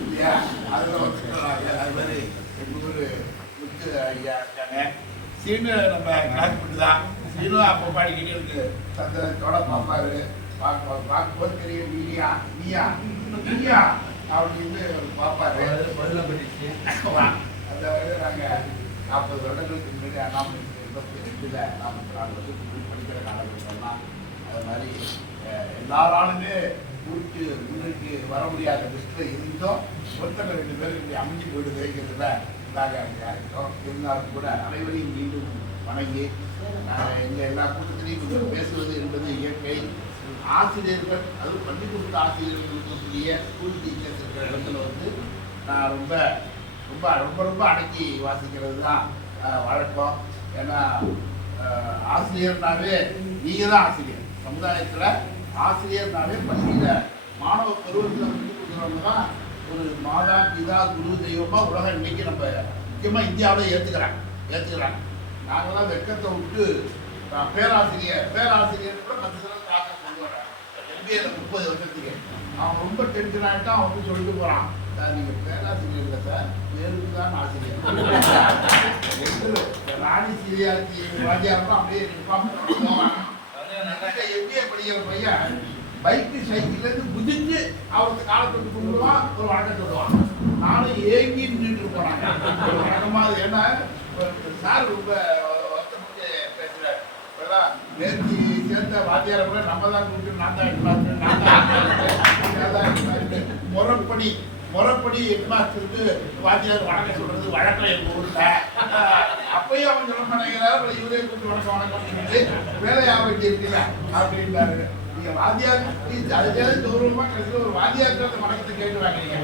இல்லையா? அதில் வச்சுக்கிறாங்க. அது மாதிரி எங்கள் ஊர் முத்து ஐயா இருக்காங்க. சீனு நம்ம கிளாஸ்மேட்டு தான். சீனும் அப்போ பாடிக்கிட்டே இருக்கு. சந்தோஷத்தோட பார்ப்பாரு. பார்க்கும்போது தெரியும் நீயா நீயா நீயா அப்படின்னு பார்ப்பாரு. அந்த வகையில் நாங்கள் 40 வருடங்களுக்கு முன்னாடி அண்ணாமலை 82ல் 44 வருஷத்துக்கு படிக்கிற காலகட்டம்லாம் அது மாதிரி எல்லாராலுமே ஊருக்கு முன்னுக்கு வர முடியாத லிஸ்ட்டில் இருந்தோம். ஒருத்தர் 2 பேருக்கு இப்படி அமைஞ்சு போயிடுதுங்கிறதுல நாங்கள் இருக்கோம். இருந்தாலும் கூட அனைவரையும் மீண்டும் வணங்கி எங்கள் எல்லா கூட்டத்திலையும் பேசுவது என்பது இயற்கை. ஆசிரியர்கள், அதுவும் பள்ளிக்கூட ஆசிரியர்கள் இருக்கக்கூடிய ஸ்கூல் டீச்சர்ஸ் இருக்கிற இடத்துல வந்து நான் ரொம்ப ரொம்ப ரொம்ப ரொம்ப அடக்கி வாசிக்கிறது தான் வழக்கம். ஏன்னா ஆசிரியர்னாவே நீங்கள் தான் ஆசிரியர். சமுதாயத்தில் ஆசிரியர்னாவே பள்ளியில் மாணவ பருவத்தில் வந்து கொடுக்குறவங்க தான் ஒரு மாதா பிதா குரு தெய்வமாக உலகம் இன்னைக்கு நம்ம முக்கியமாக இந்தியாவில் ஏற்றுக்கிறாங்க. நாங்களாம் வெக்கத்தை விட்டு பேராசிரியர் கூட 10 சதவீதம் காக்க கொண்டு வரேன். MBA 30 வருஷத்துக்கு அவன் ரொம்ப டென்ஷன் ஆகிட்டான். அவன் வந்து சொல்லிட்டு போகிறான், சார் நீங்கள் பேராசிரியர் இல்லை சார், பேருக்கு தான் ஆசிரியர். ராணி சீரியாச்சி வாத்தியாரம் அப்படியே போவான். MBA படிக்கிற பையன் பைக்கு சைக்கிள்லேருந்து குதிச்சு அவருக்கு காலத்துக்கு கொண்டுவான், ஒரு வழக்கம் சொல்லுவான். நானும் ஏங்கி நின்றுட்டு போனாங்க வழக்கமாக. ஏன்னா சார் ரொம்ப வருத்தப்பட்டு பேசுகிறார். இப்போதான் நேர்த்தி சேர்ந்த வாத்தியாரை கூட நம்ம தான் கூப்பிட்டு நான் தான் முறைப்படி ஹெட்மாஸ்டருக்கு வாத்தியார் வணக்கம் சொல்றது வழக்கம் எங்கள் ஊரில். அப்பயும் அவன் சொல்ல மாட்டேங்கிறாரு, இவரே கூப்பிட்டு வணக்கம் சொல்லிட்டு வேலையாக வேண்டி இருக்குல்ல அப்படின்றாரு. நீங்கள் வாத்தியார் அதுக்காக கௌரவமாக கடைசியில் ஒரு வாத்தியார்கிட்ட அந்த வணக்கத்தை கேட்டு வாங்குறீங்க.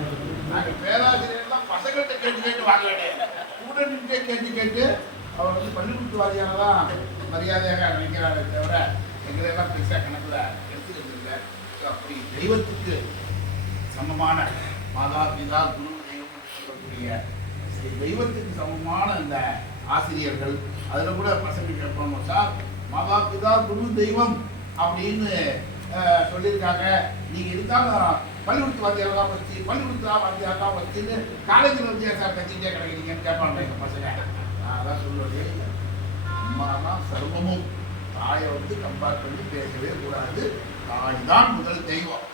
நாங்கள் பேராசிரியர்லாம் பசங்கள்கிட்ட கேட்டு வாங்க வேண்டிய கூட நின்று கேட்டு அவர் வந்து பள்ளிக்கூட்டு வாரியாக தான் மரியாதையாக நினைக்கிறாரே தவிர எங்களெல்லாம் பெருசாக கணக்கில் எடுத்துக்கிறது இல்லை. அப்படி தெய்வத்துக்கு சமமான மாதா பிதா குரு தெய்வம் சொல்லக்கூடிய தெய்வத்துக்கு சமமான இந்த ஆசிரியர்கள், அதில் கூட பசங்க கேட்பாங்க, சார் மாதா பிதா குரு தெய்வம் அப்படின்னு சொல்லியிருக்காங்க, நீங்கள் இருந்தாலும் பள்ளிக்கூட்டு வாத்தியார் தான் வச்சு வாத்தியார் தான் வச்சுன்னு காலேஜில் வந்து சார் கட்சிக்கிட்டே கிடைக்கிறீங்கன்னு கேட்பாங்க எங்கள் பசங்க. நான் அதான் சொல்லுவது, அம்மா தான் சர்வமும். தாயை வந்து கம்பேர் பண்ணி பேசவே கூடாது. தாய் தான் முதல் தெய்வம்.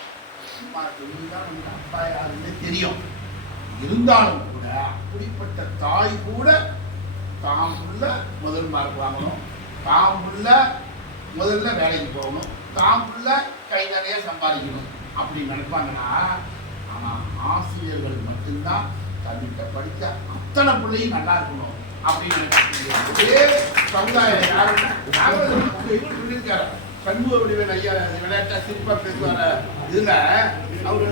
அம்மா சொல்லி தான் நமக்கு அப்பா யாருன்னு தெரியும். இருந்தாலும் கூட அப்படிப்பட்ட தாய் கூட தாம் உள்ள முதல் மார்க் வாங்கணும், தாம் உள்ள முதல்ல வேலைக்கு போகணும், தாம் உள்ள கை நிறைய சம்பாதிக்கணும் அப்படின்னு நினைப்பாங்கன்னா, ஆனால் ஆசிரியர்கள் மட்டும்தான் தன்னிட்ட படித்த அத்தனை பிள்ளையும் நல்லா இருக்கணும் அப்படின்னு நினைக்கக்கூடிய சமுதாயம் யாரும் சொல்லியிருக்காரு. சண்முக வடிவேல் ஐயா விளையாட்டா சிரிப்பா பேசுவார. இதுல அவரு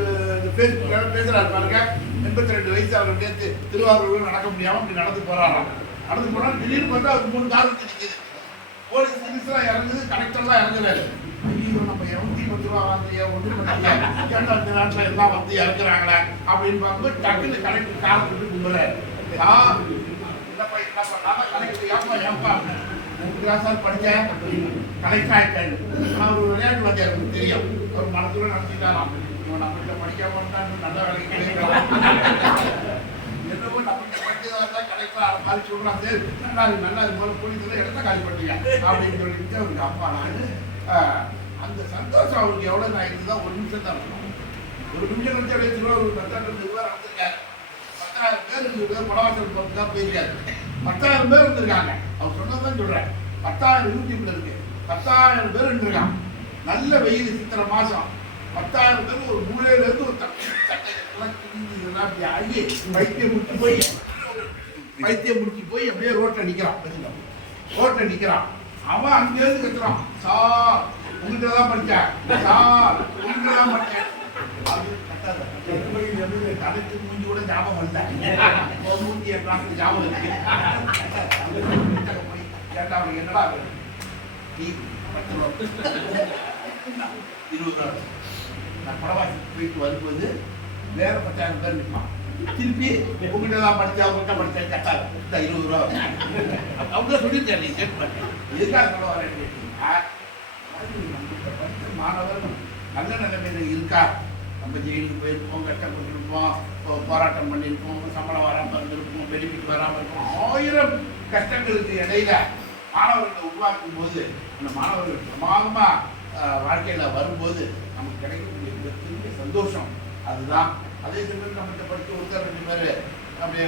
பேஸ்புக்கில் பேசுறாரு பாருங்க. 82 வயசு அவர் நேற்று திருவாரூர் நடக்க முடியாம அப்படி நடந்து போறாராம். நடந்து போனா திடீர்னு பார்த்தா அவர் 3 கார் நிற்குது. போலீஸ் நிமிஷம் இறங்குது, கலெக்டர்லாம் இறங்குறாரு. ஐயோ நம்ம 110 ரூபா வாங்கிய ஒன்றும் பண்ணலையே, ஏன்டா இந்த நாட்டில் எல்லாம் வந்து இறக்குறாங்களே அப்படின்னு பார்க்கும்போது டக்குன்னு கலெக்டர் காலை போட்டு கும்புறாரு. என்ன பண்ணாம கலெக்டர் ஏன்பா சார் படித்தேன் கலெக்டர் ஆகிட்டாரு. ஆனால் ஒரு விளையாட்டு வாத்தியாருக்கு தெரியும், அவர் மனசுல நடத்திட்டாராம், இவன் நம்மகிட்ட படிக்காம இருந்தான்னு நல்ல வேலைக்கு கிடைக்கிறான், என்னவோ நம்மகிட்ட படிச்சதாக கலெக்டர் ஆகிற மாதிரி சொல்கிறான். சரி நல்லா இது போல போலீஸில் இடத்த காலி பண்ணிட்டீங்க அப்படின்னு சொல்லிட்டு அவருக்கு அப்பா நான் அந்த சந்தோஷம் அவருக்கு எவ்வளோ நான் இருந்துதான் 1 நிமிஷம் தான் இருக்கணும். 1 நிமிஷம் கழிச்சு அப்படியே திருவாரூர் பத்தாண்டு நடந்திருக்காரு. 10,000 பேர் இருந்திருக்காரு. படவாசல் பார்த்து தான் போயிருக்காரு. 10,000 பேர் இருந்திருக்காங்க. அவர் சொன்னதான் சொல்கிறேன். 10,000 யூடியூப்ல இருக்கு. 10,000 பேர் இருந்திருக்காங்க. நல்ல வெயில் சித்திரை மாதம் 10,000 பேர் ஒரு மூலையிலேருந்து ஒரு சட்டைலாம் கிழிஞ்சதுலாம் அப்படி ஆகி பைத்தியம் முடிச்சு போய் அப்படியே ரோட்டில் நிற்கிறான். அவன் அங்கேருந்து கத்துறான், சார் உங்கள்கிட்ட தான் படித்தேன், சார் உங்கள்கிட்ட தான் படித்தேன். கலெக்டர் மூஞ்சி கூட ஞாபகம் இல்லை, மூஞ்சி என் கிளாஸுக்கு ஞாபகம் இருக்கு. போய் கேட்டா அவனுக்கு என்னடா 20 ரூபா. நான் படவாசி போயிட்டு வரும்போது வேற 10,000 பேர் நிற்பான். திருப்பி உங்கள்கிட்ட தான் படித்தேன், அவங்கள்ட்ட படித்தேன் கட்டாது 20 ரூபா. அவங்க சொல்லியிருக்கேன், நீ கேட்டு பண்ணேன் எதுக்காக சொல்ல வரேன்னு கேட்டீங்கன்னா, நம்மகிட்ட படித்த மாணவர் நல்ல நிலைமையில இருக்கா நம்ம ஜெயிலுக்கு போயிருப்போம், கஷ்டப்பட்டுருப்போம், போராட்டம் பண்ணியிருப்போம், சம்பளம் வராமல் இருந்திருப்போம், பெனிஃபிட் வராமல் இருக்கும், 1000 கஷ்டங்களுக்கு இடையில மாணவர்களை உருவாக்கும் போது அந்த மாணவர்கள் பிரமாதமாக வாழ்க்கையில் வரும்போது நமக்கு கிடைக்கக்கூடிய மிகப்பெரிய சந்தோஷம் அதுதான். அதே சமயம் நம்மகிட்ட படித்து ஒருத்தர் 2 பேர் அப்படியே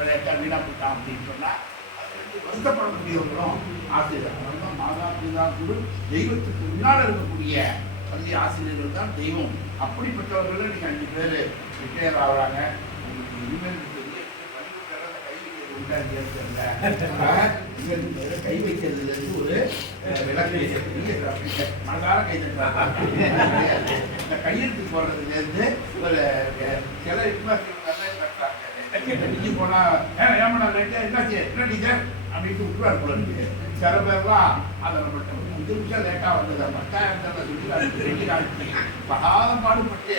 விளையாட்டா வீணா போட்டான் அப்படின்னு சொன்னால் வருத்தப்படக்கூடியவர்களும் ஆசிரியர். அதனால மாதா பிதா குரு தெய்வத்துக்கு முன்னால் இருக்கக்கூடிய பள்ளி ஆசிரியர்கள் தான் தெய்வம். அப்படிப்பட்டவர்கள் நீங்கள் 5 பேர் ரிட்டையர் ஆகிறாங்க. உங்களுக்கு இனிமேல் கை வைக்கிறதுலேருந்து ஒரு விளக்கு மனதார கை தட்டுறாங்க. இந்த கையெழுத்து போடுறதுலேருந்து ஒரு சில போனா ஏமாடா ரைட்டா என்னாச்சு என்ன டீச்சர் அப்படின்ட்டு விட்டுவார் போல இருக்கு. சில பேர்லாம் அதை நம்மகிட்ட 5 நிமிஷம் லேட்டாக வந்தது மட்டாயம் பகாதம் பாடுபட்டு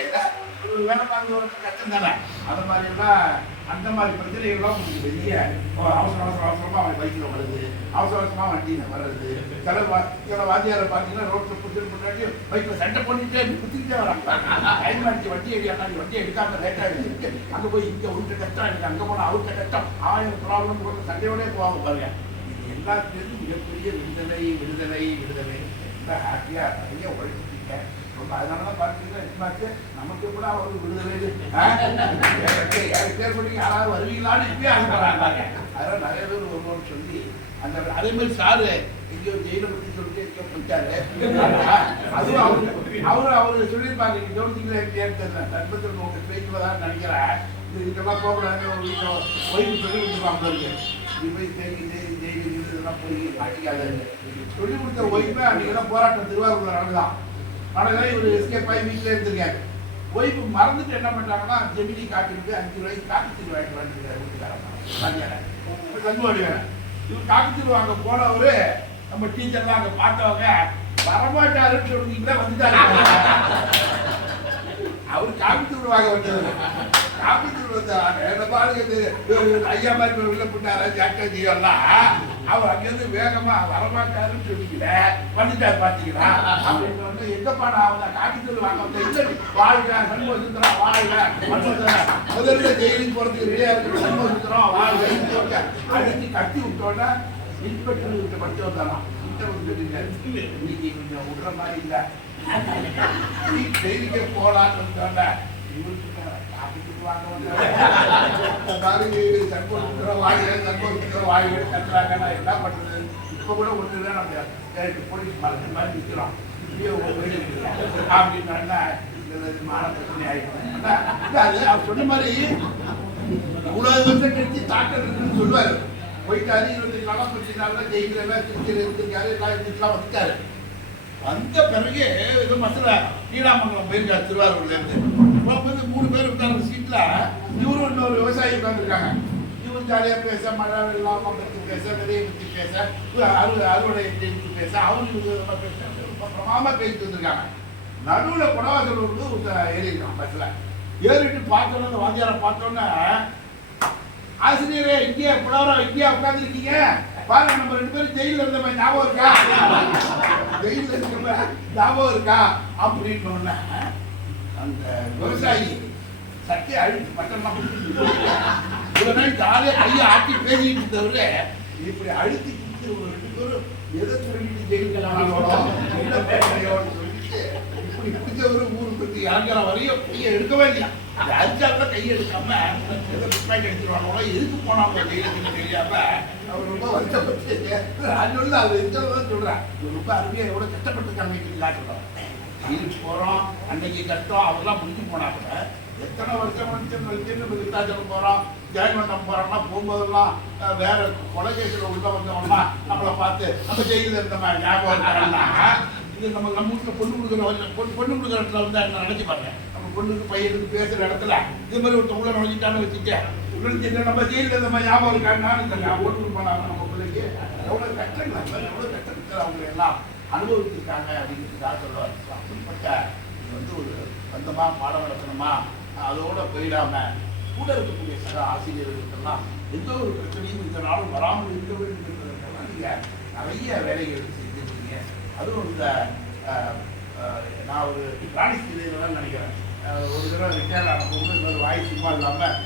வேலை பார்க்கறவங்க கஷ்டம் தானே. அது மாதிரிலாம் அந்த மாதிரி பிரச்சனைகள்லாம் உங்களுக்கு பெரிய அவசரமாக அவன் பைக்கில் வருது, அவசரமாக வண்டியில் வர்றது. சில வாத்தியாரை பார்த்தீங்கன்னா ரோட்டில் புடிச்சு முன்னாடி பைக்கில் சண்டை பண்ணிட்டே குத்திக்கிட்டே வராங்க. டைம் ஆகிடுச்சு, வண்டி அடிக்காங்க, வண்டி எடுக்காம லேட்டாக இருக்கு. அங்கே போய் இங்கே உருட்ட கஷ்டம் எனக்கு, அங்கே போனால் அவர்கிட்ட கஷ்டம், 1000 ப்ராப்ளம் போட்டு சண்டையோடய போவாங்க பாருங்க. இது எல்லாத்துலேருந்து மிகப்பெரிய விடுதலை விடுதலை விடுதலை ரொம்ப ஹாப்பியாக நிறைய உழைச்சிருக்கீங்க. ரொம்ப அதனால தான் பார்த்தீங்கன்னா நமக்கு கூட அவருக்கு விடுதலை 7 பேர் பண்ணி யாராவது வருவீங்களான்னு இப்பயே ஆசைப்படுறாங்க. அதெல்லாம் நிறைய பேர் ஒருவரும் சொல்லி அந்த அதே மாதிரி சாரு எங்கேயோ ஜெயிலை பற்றி சொல்லிட்டு எங்கேயோ போயிட்டாரு. அதுவும் அவரு சொல்லியிருப்பாங்க, நீங்கள் கவனிச்சிங்களா எப்படியான்னு தெரியல. சர்பத்தில் உங்களுக்கு பேசுவதாக நினைக்கிறேன். இதுக்கெல்லாம் போகக்கூடாது ஒரு வீட்டில் ஒய்ஃபு சொல்லி கொடுத்துருப்பாங்க. இது போய் ஜெயிலு இதெல்லாம் போய் மாட்டிக்காது சொல்லி கொடுத்த ஒய்ஃபை அன்றைக்கெல்லாம் போராட்டம் திருவாரூர் நடந்துதான். ஆனால் இவர் எஸ்கேப் ஆகி வீட்டில் இருந்திருக்காரு. ஒய்ஃபு மறந்துட்டு என்ன பண்ணுறாங்கன்னா ஜெமினி காட்டிட்டு 5 ரூபாய்க்கு காட்டுத்தீர் வாங்கிட்டு வந்துருக்காரு வீட்டுக்காரங்க. தங்குவாடி வேணும். இவர் காட்டுத்தீர் வாங்க போனவர் நம்ம டீச்சர்லாம் அங்கே பார்த்தவங்க வரமாட்டாருன்னு சொல்லிங்களா வந்துட்டாரு. அவர் காப்பித்தூள் வாங்க வந்தது. காப்பித்தூள் வந்தாங்க என்ன பாருங்க ஐயா மாதிரி உள்ள போட்டாரா ஜாக்கா ஜீவெல்லாம் அவர் அங்கேருந்து வேகமா வரமாட்டாருன்னு சொல்லிக்கல வந்துட்டார் பார்த்தீங்களா அப்படின்னு வந்து எங்கப்பா நான் அவங்க காப்பித்தூள் வாங்க வந்தேன். வாழ்க சண்முகசுந்தரம், வாழ்க முதல்ல ஜெயிலுக்கு போறதுக்கு ரெடியா இருக்கிற சண்முகசுந்தரம் வாழ்க அடிச்சு கட்டி விட்டோன்னா இன்ஸ்பெக்டர் கிட்ட படிச்சு வந்தாராம். இன்னைக்கு கொஞ்சம் விடுற மாதிரி இல்லை, ஜெயிலுக்கே போலான்னு சொன்ன இவருக்கு வாங்க கட்டுறாங்கன்னா என்ன பண்றது? இப்ப கூட ஒண்ணுதான் நம்ம போலீஸ் மரத்து மாதிரி நிற்கிறோம் அப்படின்னா மான பிரச்சனை ஆயிடும். அவர் சொன்ன மாதிரி இவ்வளவு வருஷம் கழிச்சு தாக்கல் இருக்குன்னு சொல்லுவாரு. போயிட்டாரு 25 நாளா 25 நாள் தான் ஜெயிக்கிற திருச்சியில் இருந்திருக்காரு, எல்லாம் இருந்துச்சுலாம் வந்துட்டாரு. வந்த பிறகு ஏதோ மசில நீடாமங்கலம் போயிருக்காரு திருவாரூர்ல இருந்து. வந்து 3 பேர் உட்கார்ந்த சீட்ல இவரும் இன்னொரு விவசாயி உட்கார்ந்துருக்காங்க. இவரும் ஜாலியா பேச, மழை வெள்ளம் பற்றி பேச, விதையை பற்றி பேச, அறுவடை பேச, அவரு பேச பிரமாமா பேசிட்டு வந்திருக்காங்க. நடுவுல குடவாசல் ஏறிருக்கான் பஸ்ல. ஏறிட்டு பார்த்தோன்னு வாத்தியாரை பார்த்தோன்னே ஆசிரியரே இங்கே புலவரா இங்கே உட்காந்துருக்கீங்க பாருங்க, நம்ம 2 பேரும் ஜெயில இருந்த மாதிரி ஞாபகம் இருக்கா, ஜெயில இருக்க ஞாபகம் இருக்கா அப்படின்னு அந்த விவசாயி சட்டை அழிச்சு பட்டெல்லாம் இவ்வளவு நாள் ஜாலியா கையை ஆட்டி பேசிட்டு இருந்தவரு இப்படி அழுத்தி கொடுத்து ஒரு 2 பேரும் எதை சொல்லிட்டு ஜெயிலுக்கெல்லாம் சொல்லிட்டு இப்படி பிடிச்சவரு ஊருக்கு பற்றி இறங்குற வரையும் கையை எடுக்கவே இல்லையா. அரிசால கையை எடுக்காம எதை பிட்பாக்கெட் எடுத்துருவாங்களோ எதுக்கு போனாங்க ஜெயிலுக்கு தெரியாம அவர் ரொம்ப வருத்தப்பட்டு அது வந்து அவர் இருக்கிறதான் சொல்றேன். ரொம்ப அருமையாக எவ்வளோ கஷ்டப்பட்டுருக்காங்க சொல்றோம். ஜெயிலுக்கு போறோம் அன்னைக்கு கஷ்டம் அவர்லாம் முடிஞ்சு போனா கூட எத்தனை வருஷம் முடிச்சு நம்ம விருத்தாச்சலம் போறோம், ஜெயங்கொண்டம் போறோம்னா போகும்போதெல்லாம் வேற கொலைகேசில் உள்ள வந்தவங்கன்னா நம்மளை பார்த்து நம்ம ஜெயிலில் இருந்த மாதிரி ஞாபகம் இருக்காங்கன்னா இது நம்ம வீட்டில் பொண்ணு கொடுக்குற இடத்துல வந்து என்ன நினைச்சு பாருங்க. நம்ம பொண்ணுக்கு பையனுக்கு பேசுற இடத்துல இது மாதிரி ஒருத்தர் உள்ள நுழைஞ்சிட்டான்னு வச்சுக்க நுழைஞ்சிட்டு நம்ம ஜெயிலில் இருந்த மாதிரி ஞாபகம் இருக்காங்கன்னா இந்த பொண்ணு கொடுப்பாங்க நம்ம பிள்ளைக்கு எவ்வளோ கஷ்டங்கள் எவ்வளோ கஷ்டங்கள் அவங்க எல்லாம் அனுபவிச்சிருக்காங்க அப்படிங்கிறதுக்காக சொல்லுவார். அப்படிப்பட்ட இது வந்து ஒரு சொந்தமாக பாடம் நடத்தணுமா அதோட போயிடாம கூட இருக்கக்கூடிய சக ஆசிரியர்களுக்கெல்லாம் எந்த ஒரு பிரச்சனையும் இந்த நாளும் வராமல் இருக்க வேண்டும் என்பதற்கெல்லாம் நீங்கள் நிறைய வேலைகள் செஞ்சுருக்கீங்க. அதுவும் இந்த நான் ஒரு ராணிஸ்திலாம் நினைக்கிறேன் ஒரு தடவை ரிட்டையர் ஆன போது இன்னொரு வாய் சும்மா இல்லாமல்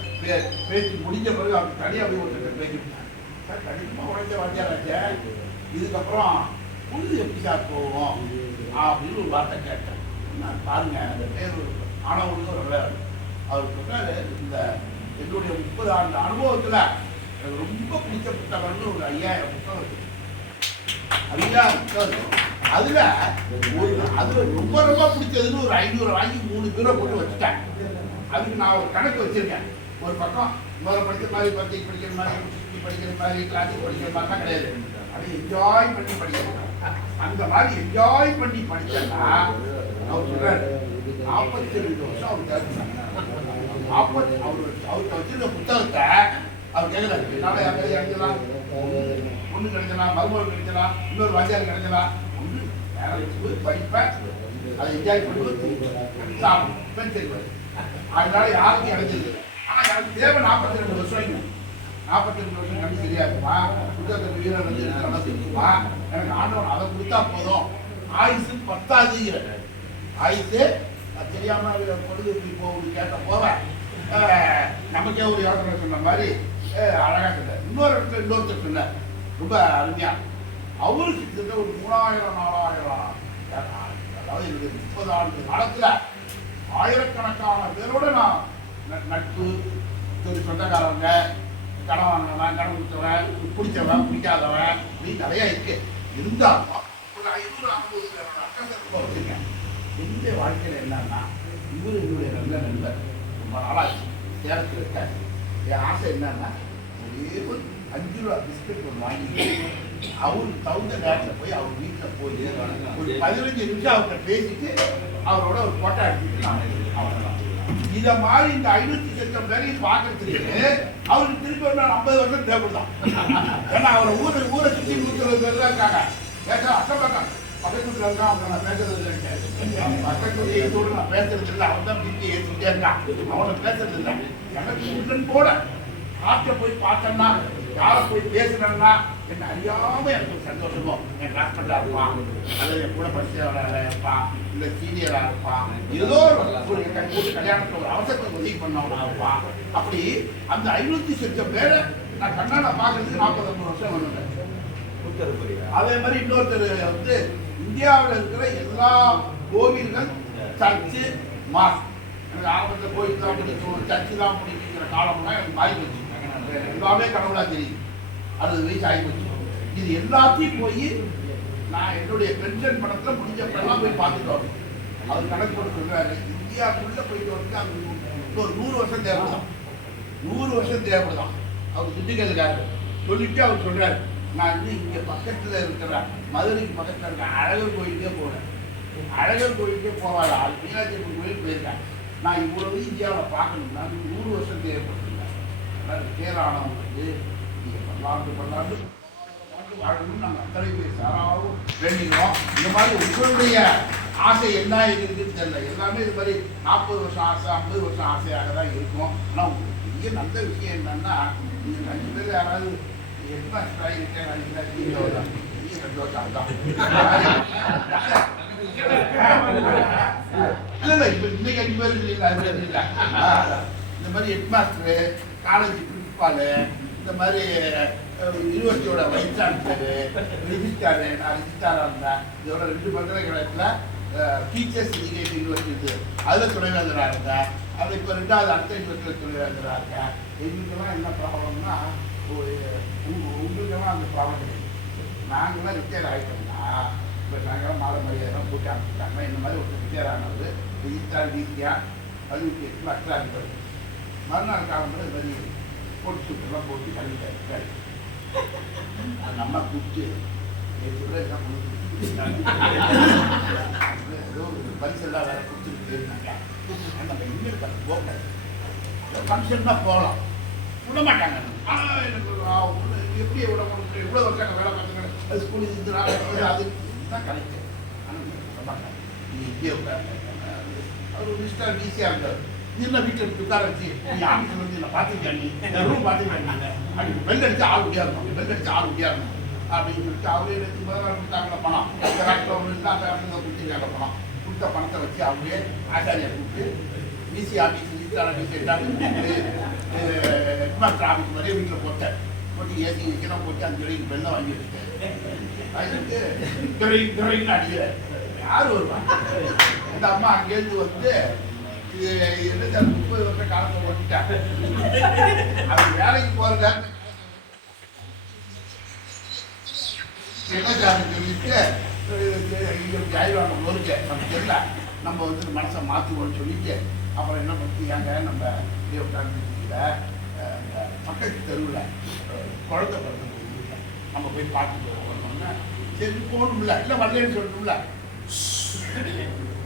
பேசி முடிஞ்ச பிறகு அவங்க தனியாக போய் ஒருத்தர் பேசிவிட்டாங்க. சார் கண்டிப்பாக உழைச்ச வாத்தியாராச்சே, இதுக்கப்புறம் பொழுது எப்படி சார் போவோம் அப்படின்னு ஒரு வார்த்தை கேட்டேன். நான் பாருங்க அந்த பேர் ஆனவங்களுக்கு ஒரு விளையாடு. அவர் சொன்னார், இந்த என்னுடைய 30 ஆண்டு அனுபவத்தில் எனக்கு ரொம்ப பிடிச்ச புத்தகம்னு ஒரு 5000 புத்தகம் இருக்கு. 5000 புத்தகம் இருக்கு. அதில் ரொம்ப ரொம்ப பிடிச்சதுன்னு ஒரு 500 வாங்கி 3 பேரை போட்டு வச்சுட்டேன். அதுக்கு நான் ஒரு கணக்கு வச்சிருக்கேன். ஒரு பக்கம் இன்னொரு படிக்கிற மாதிரி, பத்திரிக்கை படிக்கிற மாதிரி, படிக்கிற மாதிரி, கிளாஸுக்கு படிக்கிற மாதிரிலாம் கிடையாது. அதை என்ஜாய் பண்ணி படிக்கணும். அந்த மாதிரி என்ஜாய் பண்ணி படிச்சேன்னா அவர் சொல்றாரு 42 வருஷம் அவர் தேர்ந்தாங்க. அவருக்கு வச்சிருக்க புத்தகத்தை அவர் கேட்கிறாரு, என்னால யாராவது கிடைக்கலாம், பொண்ணு கிடைக்கலாம், மருமகள் கிடைக்கலாம், இன்னொரு வாத்தியார் கிடைக்கலாம், ஒன்று போய் படிப்பேன், அதை என்ஜாய் பண்ணுவது தெரியாது. அதனால யாருக்கும் கிடைச்சது. ஆனா எனக்கு தேவை 42 வருஷம். 42 வருஷம் கண்டு தெரியாதுமா, புத்தகத்தை வீரர் வந்து தெரியுமா, எனக்கு ஆண்டவன் அதை கொடுத்தா போதும், ஆயுசு 10 ஆயுசு தெரியாம பொழுது போகுது கேட்ட போவேன். நமக்கே ஒரு யோசனை சொன்ன மாதிரி அழகா சொன்ன. இன்னொரு இடத்துல இன்னொருத்தர் சொன்ன ரொம்ப அருமையா, அவருக்கு கிட்ட ஒரு 3000 4000, அதாவது என்னுடைய 30 ஆண்டு காலத்துல ஆயிரக்கணக்கான பேரோட நான் நட்பு, சொந்தக்காரங்க, கடன் வாங்கினவன், கடன் கொடுத்தவன், பிடிச்சவன், பிடிக்காதவன் அப்படின்னு நிறைய இருக்கு. இருந்தாலும் ஒரு 550 பேரோட வச்சிருக்கேன். எந்த வாழ்க்கையில் என்னன்னா, இவர் என்னுடைய நல்ல நண்பர், ரொம்ப நாளாச்சு சேலத்தில் இருக்க. என் ஆசை என்னன்னா, ஒரே ஒரு 5 ரூபா பிஸ்கட் ஒன்று வாங்கி அவருக்கு தகுந்த நேரத்தில் போய் அவர் வீட்டில் போய் ஒரு 15 நிமிஷம் அவர்கிட்ட பேசிட்டு அவரோட ஒரு போட்டோ எடுத்துட்டு அவ்வளோதான். இதை மாதிரி இந்த 500 லட்சம் பேரையும் பார்க்கறதுக்கு அவருக்கு திருப்பி ஒரு 50 வருஷம் தேவைதான். ஏன்னா அவரை ஊரை சுற்றி 120 பேர் தான் இருக்காங்க. பேச அக்கம் பக்கம் பக்கத்து வீட்டில் இருக்கான், அவங்க நான் பேசுறது இல்லை. பக்கத்து வீட்டோடு நான் பேசுறது இல்லை. அவன் தான் வீட்டை ஏற்றிட்டே இருக்கான், அவனை பேசுறது இல்லை. எனக்கு உடன் கூட காற்றை போய் பார்த்தேன்னா, யாரை போய் பேசுனேன்னா என்ன அறியாம எனக்கு ஒரு சந்தோஷமோ, என் கிளாஸ்மேட்டா இருப்பான், அல்லது என் கூட படிச்சவராக இருப்பான், இல்லை சீனியரா இருப்பான், ஏதோ ஒரு கல்யாணத்தில் ஒரு அவசரத்தை உதவி பண்ணவனா இருப்பான். அப்படி அந்த 500 லட்சம் பேரை நான் கண்ணாட பார்க்கறதுக்கு 40-50 வருஷம் வந்துட்டேன். அதே மாதிரி இன்னொருத்தர் வந்து இந்தியாவில் இருக்கிற எல்லா கோவில்கள், சர்ச்சு, மாஸ், எனக்கு ஆரம்பத்தில் கோயில் தான் பிடிக்கும், சர்ச்சு தான் பிடிக்குங்கிற காலம்லாம் எனக்கு மாறி போச்சு. எல்லாமே கடவுளா தெரியுது. 60 வயசு ஆகி போச்சு. இது எல்லாத்தையும் போய் நான் என்னுடைய பென்ஷன் பணத்தில் முடிஞ்சப்பெல்லாம் போய் பார்த்துட்டு வரேன். அவர் கணக்கு போட்டு சொல்றாரு, இந்தியாவுக்குள்ள போயிட்டு வந்து அங்கே ஒரு 100 வருஷம் தேவைதான், 100 வருஷம் தேவைதான். அவர் சுத்திக்கிறதுக்காக சொல்லிட்டு அவர் சொல்றாரு, நான் வந்து இங்கே பக்கத்தில் இருக்கிற மதுரைக்கு பக்கத்தில் இருக்க அழகர் கோயிலுக்கே போகிறேன். அழகர் கோயிலுக்கே போவார் ஆள், மீனாட்சி அம்மன் கோயில் போயிருக்காங்க. நான் இவ்வளவு இந்தியாவில் பார்க்கணும்னா 100 வருஷம் தேவைப்படுத்துங்க. அதாவது பேரானவங்களுக்கு நீங்கள் பல்லாண்டு வாழணும்னு நாங்கள் அத்தனை பேர் சாராவும் வேண்டிக்கிறோம். இந்த மாதிரி உங்களுடைய ஆசை என்ன இருக்குன்னு தெரியல. எல்லாமே இது மாதிரி 40 வருஷம் ஆசை, 50 வருஷம் ஆசையாக தான் இருக்கும். ஆனால் உங்களுக்கு பெரிய நல்ல விஷயம் என்னன்னா, நீங்கள் 5 பேர் யாராவது எக்ஸ்ட்ரா இருக்கேன் இல்லை இப்போ இன்னைக்கு 5 பேர் இல்லை, அது இல்லை. இந்த மாதிரி ஹெட் மாஸ்டரு, காலேஜ் பிரின்சிபாலு, இந்த மாதிரி யூனிவர்சிட்டியோட வைஸ் சான்சலரு, ரிஜிஸ்டாரு, நான் ரிஜிஸ்டாராக இருந்தேன். இதோட 2 பல்கலைக்கழகத்தில் டீச்சர்ஸ் எஜுகேஷன் யூனிவர்சிட்டி அதில் துணைவேந்தராக இருந்தேன். அது இப்போ 2வது அடுத்த யூனிவர்சிட்டியில் துணைவேந்தராக இருக்கேன். எங்களுக்கெல்லாம் என்ன ப்ராப்ளம்னா, உங்களுக்கெல்லாம் அந்த ப்ராப்ளம் கிடையாது. நாங்களாம் ரிட்டையர் ஆகிட்டோம்னா இப்போ நாங்களாம் மாத மரியாதைலாம் போட்டு அனுப்பிட்டாங்க. இந்த மாதிரி ஒரு ரிட்டையர் ஆனது ரிஜிஸ்டார் டிசியாக அது அக்டா இருக்கிறது. மறுநாள் காலத்தில் இது மாதிரி போட்டு சுட்டெல்லாம் போட்டு கழிவிட்டாரு. அந்த அம்மா கூப்பிட்டு ஏதோ ஒரு பரிசெல்லாம் வேற கொடுத்துட்டு போயிருந்தாங்க. நம்ம எங்கே போக ஃபங்க்ஷன்னா போகலாம், விட மாட்டாங்க. ஆனால் எனக்கு எப்படி விட முடியும், இவ்வளோ வருஷம் வேலை பார்த்துங்க, அது ஸ்கூல் இது அது தான் கரெக்டு. ஆனால் சொல்ல மாட்டாங்க, நீங்கள் இங்கே உட்காந்து அவர் ஒரு மிஸ்டர் ஈஸியாக இருந்தார். என்ன வீட்டில் உட்கார வச்சு நீ ஆஃபீஸில் வந்து நான் பார்த்துருக்கேன், நீ ரூம் பார்த்துருக்கேன், அப்படி பெல் அடிச்சு ஆள் முடியாது, பெல் அடிச்சு ஆள் முடியாது அப்படின்னு சொல்லிட்டு அவரே கொடுத்தாங்கள பணம், அந்த காலத்தில் ஒன்று இல்லை, அந்த காலத்தில் கொடுத்துருக்காங்க பணம். கொடுத்த பணத்தை வச்சு அவரே ஆச்சாரியை கூப்பிட்டு பிசி ஆஃபீஸ் சித்தான ஆஃபீஸ் எல்லாமே ஹெட்மாஸ்டர் ஆஃபீஸ் மாதிரியே வீட்டில் போட்டேன். போட்டு ஏசி வைக்கணும் போட்டு 5 ரூபாய்க்கு பெண்ணை வாங்கி வச்சுட்டேன். வாங்கிட்டு துறைன்னு அடிக்கிறேன். யார் வருவா? இந்த அம்மா அங்கேருந்து வந்து இது என்ன 30 வருஷ காலத்தை ஓட்டிட்டாங்க. அது வேலைக்கு போகிறத என்ன காரணம் சொல்லிட்டு ஜாயிவாங்க ஒருக்க நமக்கு தெரியல, நம்ம வந்து மனசை மாற்றுவோம்னு சொல்லிட்டு அப்புறம் என்ன பண்ணியாங்க, நம்ம பக்கத்து தெருவில் குழந்தை பிறந்த நம்ம போய் பார்த்துட்டு போகணும்னா சரி போகணும்ல, இல்லை வரலன்னு சொல்லணும்ல.